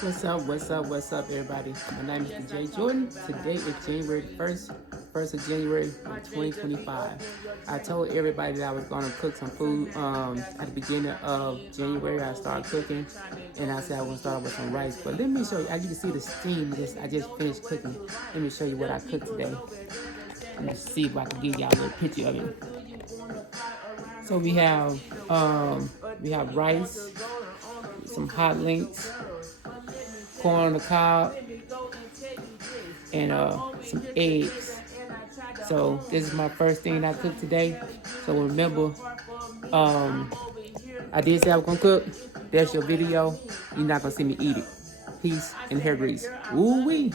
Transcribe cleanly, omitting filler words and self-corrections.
What's up, everybody? My name is TheJ. Today is January 1st of January of 2025. I told everybody that I was going to cook some food at the beginning of January. I started cooking, and I said I was going to start with some rice. But let me show you, as you can see the steam, I just finished cooking. Let me show you what I cooked today. Let me see if I can give y'all a little picture of it. So we have rice, some hot links, corn on the cob, and some eggs. So this is my first thing I cooked today. So remember, I did say I was gonna cook. There's your video. You're not gonna see me eat it. Peace and hair grease. Woo wee.